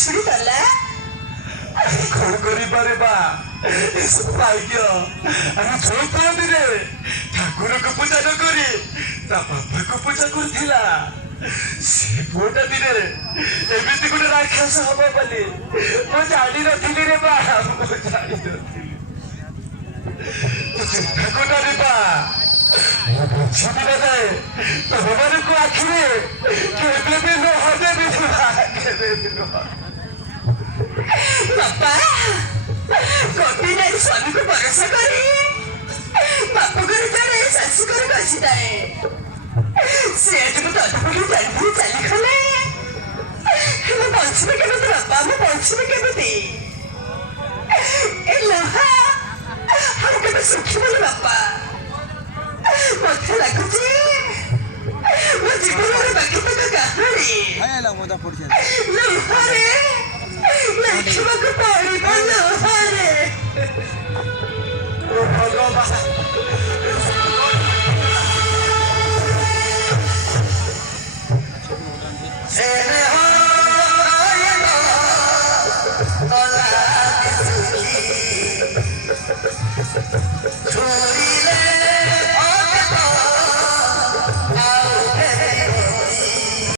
ଛୁରୀ କଲା କଣ କରିପାରିବା ଏସବୁ ଭାଗ୍ୟ। ଆମେ ଯୋଉ କୁହନ୍ତିରେ ଠାକୁରକୁ ପୂଜା ନ କରି ତା ବାପାକୁ ପୂଜା କରୁଥିଲା। ସେ ପୁଅଟା ଦିନେ ଏମିତି ଗୋଟେ ରାକ୍ଷସ ହବ ବୋଲି ମୁଁ ଜାଣିନଥିଲି ରେ ବା, ମୁଁ ଜାଣିନଥିଲି। ଚିନ୍ତା କଲାରେ ବା, ମୁଁ ବୁଝିବି ନା ନାଇଁ ତମମାନଙ୍କୁ ଆଖିରେ କେବେ ବି ଲୁହ ଦେବି କେବେ ବି ଲୁହ। ବାପା ଗୋଟିଏ ନାରୀ ସ୍ୱାମୀକୁ ଭରସା କରି ବାପ ଘରେ ଜଣେ ଶାଶୁ ଘରେ ବସିଥାଏ। ସେ ଆଜିକୁ ତଟପଟି ଚାଲିଥିଲେ ଚାଲିଗଲେ। ମୁଁ ବଞ୍ଚିବି କେମିତି ବାପା, ମୁଁ ବଞ୍ଚିବି କେମିତି? ଏ ଲୁହା ଆଉ କେବେ ଶୁଖିବନି ବାପା। ମତେ ଲାଗୁଛି ମୋ ଜୀବନରେ ବାକି ତକ କାହାଣୀ ଲୁହାରେ ଲେଖିବାକୁ ପଡ଼ିବ। ଲୁହାରେ ଭଗବାନ ଛୁରୀରେ